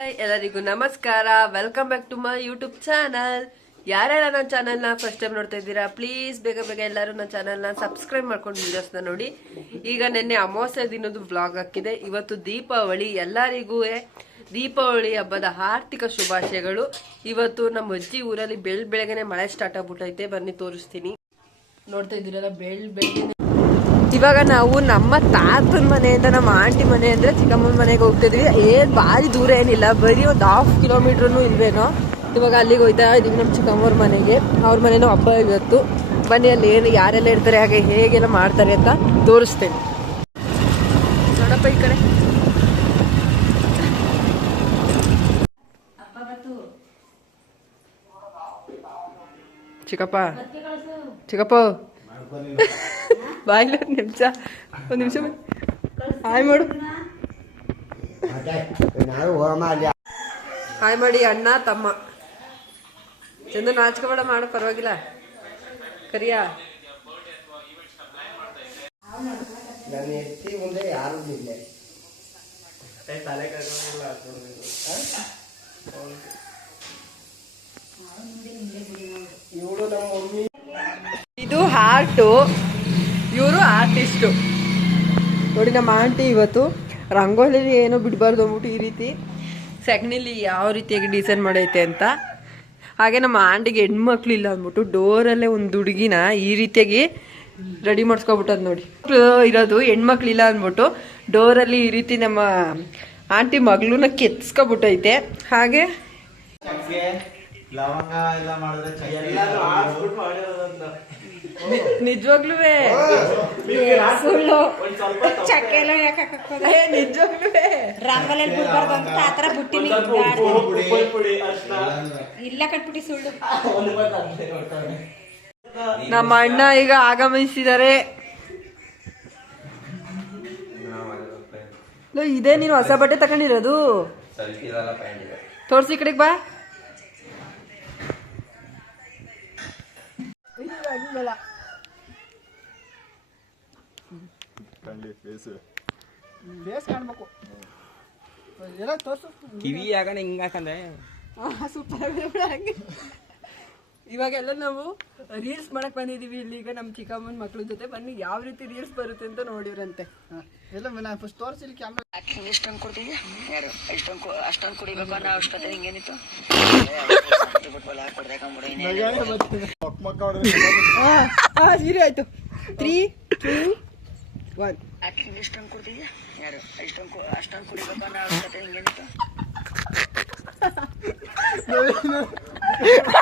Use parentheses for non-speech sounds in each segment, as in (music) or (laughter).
ಎಲ್ಲರಿಗೂ ನಮಸ್ಕಾರ. Welcome back to my YouTube channel ಯಾರೆಲ್ಲ ನನ್ನ ಚಾನಲ್ನ ಫಸ್ಟ್ ಟೈಮ್ ನೋಡ್ತಾ ಇದ್ದೀರಾ ಪ್ಲೀಸ್ ಬೇಗ ಬೇಗ ಎಲ್ಲರೂ ನನ್ನ ಚಾನಲ್ನ ಸಬ್ಸ್ಕ್ರೈಬ್ ಮಾಡ್ಕೊಂಡು ವಿಡಿಯೋಸ್ನ ನೋಡಿ. ಈಗ ನಿನ್ನೆ ಅಮಾವಾಸ್ಯ ದಿನದ್ದು ವ್ಲಾಗ್ ಹಾಕಿದೆ. ಇವತ್ತು ದೀಪಾವಳಿ, ಎಲ್ಲರಿಗೂ ದೀಪಾವಳಿ ಹಬ್ಬದ ಆರ್ಥಿಕ ಶುಭಾಶಯಗಳು. ಇವತ್ತು ನಮ್ಮ ಅಜ್ಜಿ ಊರಲ್ಲಿ ಬೆಳ್ ಬೆಳಗ್ಗೆನೆ ಮಳೆ ಸ್ಟಾರ್ಟ್ ಆಗ್ಬಿಟ್ಟೈತೆ ಬನ್ನಿ ತೋರಿಸ್ತೀನಿ. ನೋಡ್ತಾ ಇದ್ದೀರಲ್ಲ, ಬೆಳ್ ಬೆಳಗ್ಗೆನೆ ಇವಾಗ ನಾವು ನಮ್ಮ ತಾತನ ಮನೆಯಿಂದ ನಮ್ಮ ಆಂಟಿ ಮನೆ ಅಂದ್ರೆ ಚಿಕ್ಕಮ್ಮನ ಮನೆಗೆ ಹೋಗ್ತಿದ್ವಿ. ಏನ್ ಭಾರಿ ದೂರ ಏನಿಲ್ಲ ಬರೀ ಒಂದು ಹಾಫ್ ಕಿಲೋಮೀಟರ್ನು ಇಲ್ವೇನೋ. ಇವಾಗ ಅಲ್ಲಿಗೆ ಹೋಯ್ತಾ ಇದೀವಿ ನಮ್ಮ ಚಿಕ್ಕಮ್ಮವ್ರ ಮನೆಗೆ. ಅವ್ರ ಮನೇನೂ ಹಬ್ಬ ಇವತ್ತು. ಬನ್ನಿ ಅಲ್ಲಿ ಏನು ಯಾರೆಲ್ಲ ಇರ್ತಾರೆ ಹಾಗೆ ಹೇಗೆಲ್ಲ ಮಾಡ್ತಾರೆ ಅಂತ ತೋರಿಸ್ತೇನೆ. ನೋಡಪ್ಪ ಈ ಕಡೆ. ಚಿಕ್ಕಪ್ಪ. ಚಿಕ್ಕಪ್ಪ. ಬಾಯಿಲ್ಲ ಒಂದು ನಿಮಿಷ ಒಂದು ನಿಮಿಷ. ಹಾಯ್ ಮಾಡು. ಹಾಯ್ ಮಾಡಿ ಅಣ್ಣ ತಮ್ಮ. ಚಂದು ನಾಚ್ಕೋಬೇಡ ಮಾಡ ಪರವಾಗಿಲ್ಲ. ಕರಿಯಾ. ನನ್ನ ಹೆಂಡತಿ ಮುಂದೆ ಯಾರು ಇಲ್ಲ. ಇವಳು ನಮ್ಮ ಮಮ್ಮಿ. ಇದು ಹಾರ್ಟು ಇವರು ಆರ್ಟಿಸ್ಟು ನೋಡಿ, ನಮ್ಮ ಆಂಟಿ ಇವತ್ತು ರಂಗೋಲಿ ಏನೋ ಬಿಡಬಾರ್ದು ಅಂದ್ಬಿಟ್ಟು ಈ ರೀತಿ ಸೆಗಣಿಲಿ ಯಾವ ರೀತಿಯಾಗಿ ಡಿಸೈನ್ ಮಾಡೈತೆ ಅಂತ. ಹಾಗೆ ನಮ್ಮ ಆಂಟಿಗೆ ಹೆಣ್ಮಕ್ಳು ಇಲ್ಲ ಅಂದ್ಬಿಟ್ಟು ಡೋರಲ್ಲೇ ಒಂದು ಹುಡುಗಿನ ಈ ರೀತಿಯಾಗಿ ರೆಡಿ ಮಾಡಿಸ್ಕೊಬಿಟ್ಟದ್ ನೋಡಿ. ಇರೋದು ಹೆಣ್ಮಕ್ಳು ಇಲ್ಲ ಅಂದ್ಬಿಟ್ಟು ಡೋರಲ್ಲಿ ಈ ರೀತಿ ನಮ್ಮ ಆಂಟಿ ಮಗಳನ್ನ ಕೆತ್ಸ್ಕೊಬಿಟ್ಟೈತೆ. ಹಾಗೆ ಲವಂಗ ಎಲ್ಲ ಮಾಡಿದ್ರೆ ನಿಜವಾಗ್ಲೂ ಚಕ್ಕೆಲ್ಲ ಯಾಕೆ ನಿಜವಾಗ್ಲೂ ರಂಗೋಲಿಯಲ್ಲಿ ಬಿಡ್ಬಾರ್ದು ಅಂತ ಆ ಥರ ಬುಟ್ಟಿನಿ ಪುಡಿ ಅರ್ಶಿನ ಇಲ್ಲ ಕಟ್ಬಿಟ್ಟಿ ಸುಳ್ಳು. ನಮ್ಮ ಅಣ್ಣ ಈಗ ಆಗಮಿಸಿದರೆ ಲೋ, ಇದೇ ನೀನು ಹೊಸ ಬಟ್ಟೆ ತಗೊಂಡಿರೋದು? ತೋರ್ಸಿ ಈ ಕಡೆಗೆ ಬಾ. වැඩි වෙලා. කන්නේ ෆේස්. ෆේස් කන්නකො. එලා තොස්. කිවි යගෙන ඉංගා කන්දේ. ආ සුපර වෙලා. ඉවගෙල්ල නමෝ. ರೀಲ್ಸ್ ಮಾಡಕ್ ಬಂದಿದೀವಿ ಇಲ್ಲಿ. ಈಗ ನಮ್ಮ ಚಿಕ್ಕಮ್ಮನ ಮಕ್ಳ ಜೊತೆ ಬನ್ನಿ. ಯಾವ ರೀತಿ ರೀಲ್ಸ್ ಬರುತ್ತೆ ಅಂತ ನೋಡಿರಂತೆ ಎಲ್ಲ ನಾನು ಫಸ್ಟ್ ತೋರಿಸಿಲ್ಲ ಕ್ಯಾಮ್ರಾ ಇಷ್ಟೊಂದು ಯಾರು? ಇಷ್ಟೊಂದು ಅಷ್ಟೊಂದು ಕುಡಿಬೇಕು ಅನ್ನೋ ಅವಶ್ಯಕತೆ ಹಿಂಗೇನಿತ್ತು (laughs) ಸೀರೆ ಆಯ್ತು. ತ್ರೀ ಟೂ ಒನ್ ಇಷ್ಟೊಂದು ಕೊಡ್ತೀವಿ. ಯಾರು? ಇಷ್ಟೊಂದು ಅಷ್ಟೊಂದು ಕುಡಿಬೇಕು ಅನ್ನೋ ಅವಶ್ಯಕತೆ ಹಿಂಗೇನಿತ್ತು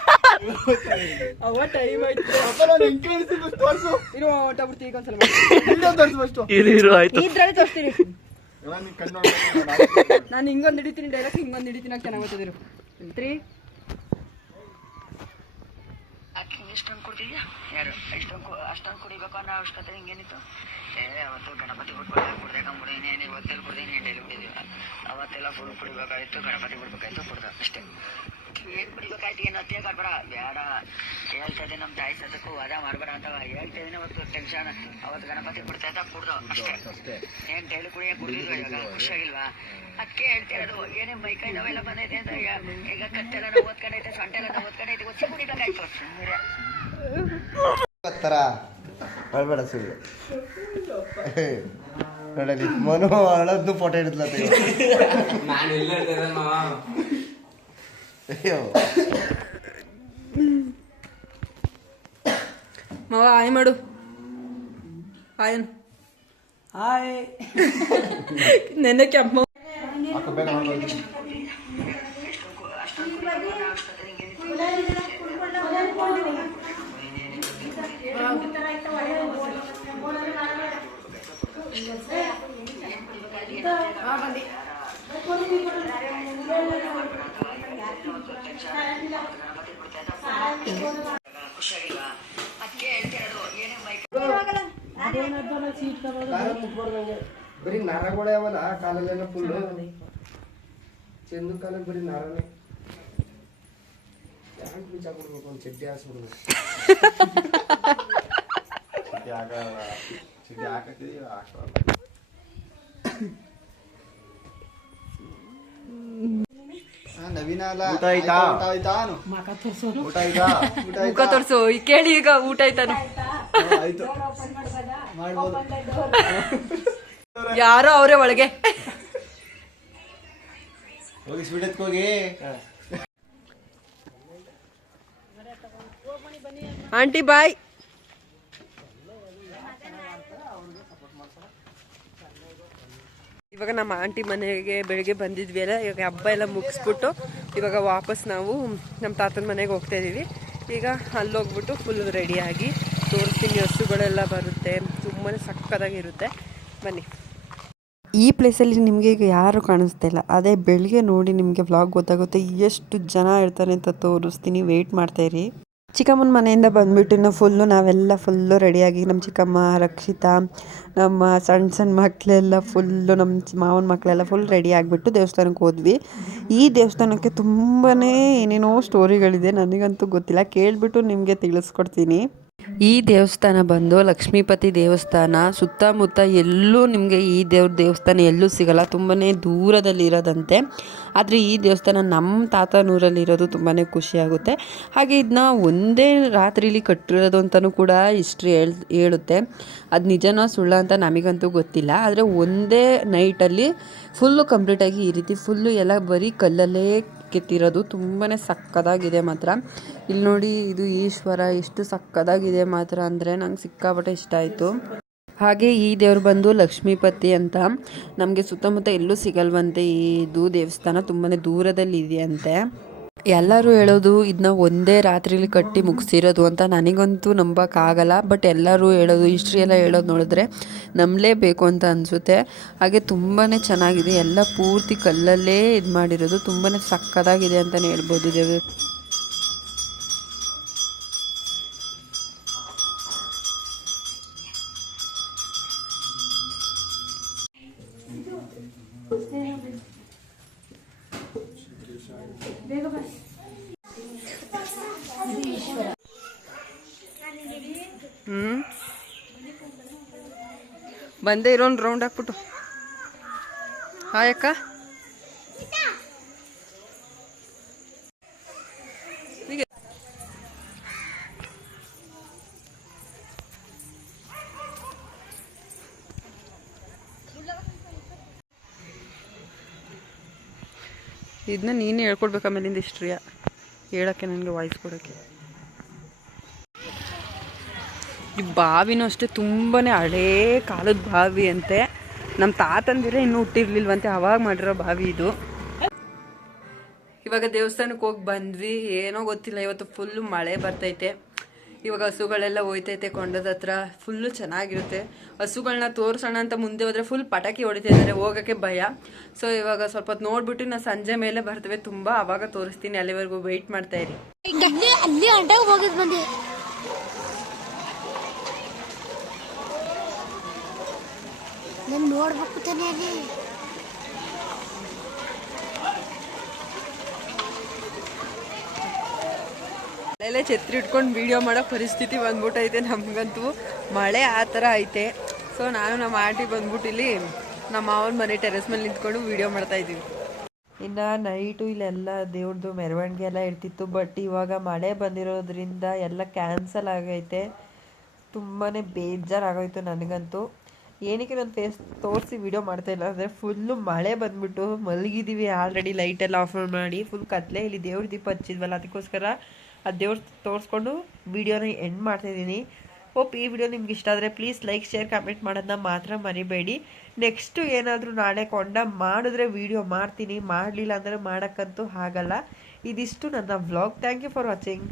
(laughs) ಅವ ಟೈಮ್ ಆಯ್ತು? ನಾನು ತೋರ್ಸು ಇರೋ ಈಗ ಒಂದ್ಸಲ ವಿಡಿಯೋ ತೋರ್ಸು ಫಸ್ಟ್ ಇದ್ರಲ್ಲಿ ತೋರಿಸ್ತೀನಿ. ಎಲ್ಲ ನೀನ್ ಕಣ್ಣು ನೋಡ್ಕೊಂಡು ನಾನು ಹಿಂಗೊಂದು ಹಿಡಿತೀನಿ ಡೈರೆಕ್ಟ್ ಹಿಂಗೊಂದು ಹಿಡಿತೀನಿ ಚೆನ್ನಾಗಿ ಗೊತ್ತಿದ್ರು ತ್ರೀ ಇಷ್ಟೊಂದು ಕೊಡ್ತೀವಿ ಯಾರು? ಇಷ್ಟೊಂದು ಅಷ್ಟೊಂದು ಕುಡಿಬೇಕು ಅನ್ನೋ ಅವಶ್ಯಕತೆ ಹಿಂಗೇನಿತ್ತು ಏ ಅವತ್ತು ಗಣಪತಿ ಬಿಟ್ಬಿಟ್ಟು ಕುಡ್ದೇಕೊಂಬಿಡಿ ಇನ್ನೇನು ಇವತ್ತೆಲ್ಲ ಕುಡ್ದೀನಿ ಡೈಲಿ ಕುಡಿದೀವಿ ಅವತ್ತೆಲ್ಲ ಫುಲ್ ಕುಡಿಬೇಕಾಯ್ತು ಗಣಪತಿ ಬಿಡ್ಬೇಕಾಯ್ತು ಕುಡ್ದ ಅಷ್ಟೇ. ಏನ್ ಕುಡಿಬೇಕಾಯ್ತು ಏನು ಅತ್ಯ ಕಾಡ್ಬೇಡ. ಬೇಡ. ಹೇಳ್ತಾ ಇದ್ದೀನಿ ನಮ್ಮ ತಾಯಿ ಸದಕ್ಕೂ ವಾದ ಮಾಡ್ಬೇಡ ಅಂತ ಹೇಳ್ತಾ ಇದ್ದೀನಿ ಅವತ್ತು ಟೆನ್ಷನ್ ಅವತ್ತು ಗಣಪತಿ ಬಿಡ್ತಾ ಇದ್ದ ಕುಡ್ದು ಅಷ್ಟೇ. ಏನ್ ಡೈಲಿ ಕುಡಿಯ ಕುಡಿದ್ರು ಇವಾಗ? ಖುಷಿಯಾಗಿಲ್ವಾ? ಅದಕ್ಕೆ ಹೇಳ್ತಾ ಇರೋದು ಏನೇ ಮೈಕೈ ನೋವೆಲ್ಲ ಬಂದೈತೆ ಅಂತ ಈಗ ಕತ್ತೆಲ್ಲ ನೋವು ಓದ್ಕೊಂಡೈತೆ ಸೊಂಟೆಲ್ಲ ನೋವು ಓದ್ಕೊಂಡೈತೆ ಒಚ್ಚಿ ಕುಡಿಬೇಕಾಯ್ತು. ಸುಮ್ನಿರೆ. മനു അവളൊന്നും ഫോട്ടോ എടുത്തില്ല അയ്യോ. ആയ നിന്നെ അമ്മ ಬರೀ ನಾರಗಳೇ ಅವಲ್ಲ ಕಾಲಲ್ಲೆಲ್ಲ ಫುಲ್ ಚೆಂದ ಕಾಲಕ್ಕೆ ಬರೀ ನರನೇ. ಯಾಕೆ ಒಂದು ಚಡ್ಡಿ ಹಾಕ್ಸ್ಬಿಡ್ಬೇಕು. ಚೀಟಿ ಹಾಕಲ್ಲ. ಚಡ್ಡಿ ಹಾಕತ್ತೀವಿ ಹಾಕಲ್ಲ ಊಟ ಆಯ್ತಾ? ಊಟ ಆಯ್ತಾ ಅನ್ನು. ಊಟ ಆಯ್ತಾ? ಊಟ ಮುಖ ತೋರ್ಸು. ಈ ಕೇಳಿ ಈಗ ಊಟ ಆಯ್ತಾನು. ಆಯ್ತು. ಮಾಡ್ಬೋದು. ಯಾರೋ ಅವರೇ ಒಳಗೆ. ಹೋಗಿ ಸ್ವೀಟ್ ಎತ್ಕೋಗಿ ಆಂಟಿ ಬಾಯ್. ಇವಾಗ ನಮ್ಮ ಆಂಟಿ ಮನೆಗೆ ಬೆಳಿಗ್ಗೆ ಬಂದಿದ್ವಿ ಅಲ್ಲ, ಇವಾಗ ಹಬ್ಬ ಎಲ್ಲ ಮುಗಿಸ್ಬಿಟ್ಟು ಇವಾಗ ವಾಪಸ್ ನಾವು ನಮ್ಮ ತಾತನ ಮನೆಗೆ ಹೋಗ್ತಾ ಇದ್ದೀವಿ ಈಗ ಅಲ್ಲಿ ಹೋಗ್ಬಿಟ್ಟು ಫುಲ್ ರೆಡಿಯಾಗಿ ತೋರಿಸ್ತೀನಿ, ಹಸುಗಳೆಲ್ಲ ಬರುತ್ತೆ ತುಂಬಾ ಸಕ್ಕತ್ತಾಗಿರುತ್ತೆ ಬನ್ನಿ. ಈ ಪ್ಲೇಸಲ್ಲಿ ನಿಮಗೆ ಈಗ ಯಾರು ಕಾಣಿಸ್ತಾ ಇಲ್ಲ. ಅದೇ ಬೆಳಿಗ್ಗೆ ನೋಡಿ ನಿಮಗೆ ವ್ಲಾಗ್ ಗೊತ್ತಾಗುತ್ತೆ, ಎಷ್ಟು ಜನ ಇರ್ತಾರೆ ಅಂತ ತೋರಿಸ್ತೀನಿ ವೆಯ್ಟ್ ಮಾಡ್ತಾಯಿರಿ ಚಿಕ್ಕಮ್ಮನ ಮನೆಯಿಂದ ಬಂದ್ಬಿಟ್ಟು ನಾವು ಫುಲ್ಲು ನಾವೆಲ್ಲ ಫುಲ್ಲು ರೆಡಿಯಾಗಿ ನಮ್ಮ ಚಿಕ್ಕಮ್ಮ, ರಕ್ಷಿತಾ, ನಮ್ಮ ಸಣ್ಣ ಸಣ್ಣ ಮಕ್ಕಳೆಲ್ಲ ಫುಲ್ಲು ನಮ್ಮ ಮಾವನ ಮಕ್ಕಳೆಲ್ಲ ಫುಲ್ ರೆಡಿ ಆಗಿಬಿಟ್ಟು ದೇವಸ್ಥಾನಕ್ಕೆ ಹೋದ್ವಿ. ಈ ದೇವಸ್ಥಾನಕ್ಕೆ ತುಂಬಾ ಏನೇನೋ ಸ್ಟೋರಿಗಳಿದೆ ನನಗಂತೂ ಗೊತ್ತಿಲ್ಲ. ಕೇಳಿಬಿಟ್ಟು ನಿಮಗೆ ತಿಳಿಸ್ಕೊಡ್ತೀನಿ. ಈ ದೇವಸ್ಥಾನ ಬಂದು ಲಕ್ಷ್ಮೀಪತಿ ದೇವಸ್ಥಾನ, ಸುತ್ತಮುತ್ತ ಎಲ್ಲೂ ನಿಮಗೆ ಈ ದೇವ್ರ ದೇವಸ್ಥಾನ ಎಲ್ಲೂ ಸಿಗಲ್ಲ. ತುಂಬಾ ದೂರದಲ್ಲಿರೋದಂತೆ. ಆದರೆ ಈ ದೇವಸ್ಥಾನ ನಮ್ಮ ತಾತನೂರಲ್ಲಿರೋದು ತುಂಬಾ ಖುಷಿಯಾಗುತ್ತೆ ಹಾಗೆ ಇದನ್ನ ಒಂದೇ ರಾತ್ರಿಲಿ ಕಟ್ಟಿರೋದು ಅಂತಲೂ ಕೂಡ ಹಿಸ್ಟ್ರಿ ಹೇಳ್, ಹೇಳುತ್ತೆ. ಅದು ನಿಜನೋ ಸುಳ್ಳ ಅಂತ ನಮಗಂತೂ ಗೊತ್ತಿಲ್ಲ. ಆದರೆ ಒಂದೇ ನೈಟಲ್ಲಿ ಫುಲ್ಲು ಕಂಪ್ಲೀಟಾಗಿ ಈ ರೀತಿ ಫುಲ್ಲು ಎಲ್ಲ ಬರೀ ಕಲ್ಲಲ್ಲೇ ಕೆತ್ತಿರೋದು ತುಂಬಾ ಸಕ್ಕದಾಗಿದೆ ಮಾತ್ರ. ಇಲ್ಲಿ ನೋಡಿ, ಇದು ಈಶ್ವರ, ಎಷ್ಟು ಸಕ್ಕದಾಗಿದೆ ಮಾತ್ರ ಅಂದರೆ ನಂಗೆ ಸಿಕ್ಕಾಪಟ್ಟೆ ಇಷ್ಟ ಆಯಿತು. ಹಾಗೆ ಈ ದೇವರು ಬಂದು ಲಕ್ಷ್ಮೀಪತಿ ಅಂತ ನಮಗೆ ಸುತ್ತಮುತ್ತ ಎಲ್ಲೂ ಸಿಗಲ್ವಂತೆ. ಇದು ದೇವಸ್ಥಾನ ತುಂಬಾ ದೂರದಲ್ಲಿ ಇದೆಯಂತೆ ಎಲ್ಲರೂ ಹೇಳೋದು ಇದನ್ನ ಒಂದೇ ರಾತ್ರಿಲಿ ಕಟ್ಟಿ ಮುಗಿಸಿರೋದು ಅಂತ ನನಗಂತೂ ನಂಬೋಕ್ಕಾಗಲ್ಲ ಬಟ್ ಎಲ್ಲರೂ ಹೇಳೋದು ಹಿಸ್ಟ್ರಿ ಎಲ್ಲ ಹೇಳೋದು ನೋಡಿದ್ರೆ ನಂಬಲೇಬೇಕು ಅಂತ ಅನಿಸುತ್ತೆ. ಹಾಗೆ ತುಂಬಾ ಚೆನ್ನಾಗಿದೆ, ಎಲ್ಲ ಪೂರ್ತಿ ಕಲ್ಲಲ್ಲೇ ಇದು ಮಾಡಿರೋದು ತುಂಬಾ ಸಕ್ಕತ್ತಾಗಿದೆ ಅಂತಲೇ ಹೇಳ್ಬೋದು ದೇವ್ರ. ಬಂದೇ ಇರೋನ್ ರೌಂಡ್ ಹಾಕ್ಬಿಟ್ಟು. ಹಾಯ್ ಅಕ್ಕ. ಇದನ್ನ ನೀನೇ ಹೇಳ್ಕೊಡ್ಬೇಕು ಆಮೇಲಿಂದ ಹಿಸ್ಟ್ರಿಯ ಹೇಳೋಕ್ಕೆ ನನಗೆ ವಾಯ್ಸ್ ಕೊಡೋಕ್ಕೆ. ಈ ಬಾವಿನೂ ಅಷ್ಟೇ ತುಂಬಾ ಹಳೇ ಕಾಲದ ಬಾವಿ ಅಂತೆ. ನಮ್ಮ ತಾತಂದಿರೇ ಇನ್ನೂ ಹುಟ್ಟಿರ್ಲಿಲ್ವಂತೆ, ಅವಾಗ ಮಾಡಿರೋ ಬಾವಿ ಇದು. ಇವಾಗ ದೇವಸ್ಥಾನಕ್ಕೆ ಹೋಗಿ ಬಂದ್ವಿ. ಏನೋ ಗೊತ್ತಿಲ್ಲ, ಇವತ್ತು ಫುಲ್ಲು ಮಳೆ ಬರ್ತೈತೆ. ಇವಾಗ ಹಸುಗಳೆಲ್ಲ ಹೋಯ್ತೈತೆ ಕೊಂಡದ ಹತ್ರ. ಫುಲ್ಲು ಚೆನ್ನಾಗಿರುತ್ತೆ. ಹಸುಗಳನ್ನ ತೋರಿಸೋಣ ಅಂತ ಮುಂದೆ ಹೋದ್ರೆ ಫುಲ್ ಪಟಾಕಿ ಹೊಡಿತಾ ಇದ್ದಾರೆ ಹೋಗೋಕ್ಕೆ ಭಯ. ಸೊ ಇವಾಗ ಸ್ವಲ್ಪ ಹೊತ್ತು ನೋಡ್ಬಿಟ್ಟು ನಾ ಸಂಜೆ ಮೇಲೆ ಬರ್ತೇವೆ. ತುಂಬ ಅವಾಗ ತೋರಿಸ್ತೀನಿ, ಅಲ್ಲಿವರೆಗೂ ವೆಯ್ಟ್ ಮಾಡ್ತಾ ಇರಿ ಅಲ್ಲಿ ಅಲ್ಲಿ ಗಂಟೆಗೆ ಹೋಗಿದ್ ಬಂದೆ ನಾನು ನೋಡ್ಬೇಕು ತಾನೇ ಅಲ್ಲಿ. ಅಲ್ಲೆಲ್ಲ ಛತ್ರಿ ಇಟ್ಕೊಂಡು ವಿಡಿಯೋ ಮಾಡೋ ಪರಿಸ್ಥಿತಿ ಬಂದ್ಬಿಟ್ಟೈತೆ ನಮಗಂತೂ. ಮಳೆ ಆ ಥರ ಐತೆ. ಸೊ ನಾನು ನಮ್ಮ ಆಂಟಿ ಬಂದ್ಬಿಟ್ಟು ಇಲ್ಲಿ ನಮ್ಮ ಮಾವನ ಮನೆ ಟೆರೆಸ್ ಮೇಲೆ ನಿಂತ್ಕೊಂಡು ವಿಡಿಯೋ ಮಾಡ್ತಾ ಇದ್ದೀವಿ. ಇನ್ನು ನೈಟು ಇಲ್ಲೆಲ್ಲ ದೇವ್ರದ್ದು ಮೆರವಣಿಗೆ ಎಲ್ಲ ಇರ್ತಿತ್ತು ಬಟ್ ಇವಾಗ ಮಳೆ ಬಂದಿರೋದ್ರಿಂದ ಎಲ್ಲ ಕ್ಯಾನ್ಸಲ್ ಆಗೈತೆ. ತುಂಬಾ ಬೇಜಾರಾಗೋಯ್ತು ನನಗಂತೂ. ಏನಕ್ಕೆ ನಾನು ಫೇಸ್ ತೋರಿಸಿ ವೀಡಿಯೋ ಮಾಡ್ತಾ ಇಲ್ಲ, ಅಂದರೆ ಫುಲ್ಲು ಮಳೆ ಬಂದ್ಬಿಟ್ಟು ಮಲಗಿದ್ದೀವಿ ಆಲ್ರೆಡಿ ಲೈಟೆಲ್ಲ ಆಫ್ ಮಾಡಿ ಫುಲ್ ಕತ್ಲೆ ಇಲ್ಲಿ ದೇವ್ರ ದೀಪ ಹಚ್ಚಿದ್ವಲ್ಲ, ಅದಕ್ಕೋಸ್ಕರ ಆ ದೇವ್ರ ತೋರಿಸ್ಕೊಂಡು ವಿಡಿಯೋನ ಎಂಡ್ ಮಾಡ್ತಾಯಿದ್ದೀನಿ ಹೋಪ್ ಈ ವಿಡಿಯೋ ನಿಮ್ಗೆ ಇಷ್ಟ ಆದರೆ ಪ್ಲೀಸ್ ಲೈಕ್ ಶೇರ್ ಕಮೆಂಟ್ ಮಾಡೋದನ್ನ ಮಾತ್ರ ಮರಿಬೇಡಿ. ನೆಕ್ಸ್ಟು ಏನಾದರೂ ನಾಳೆ ಕೊಂಡ ಮಾಡಿದ್ರೆ ವೀಡಿಯೋ ಮಾಡ್ತೀನಿ, ಮಾಡಲಿಲ್ಲ ಅಂದರೆ ಮಾಡೋಕ್ಕಂತೂ ಆಗಲ್ಲ. ಇದಿಷ್ಟು ನನ್ನ vlog thank you for watching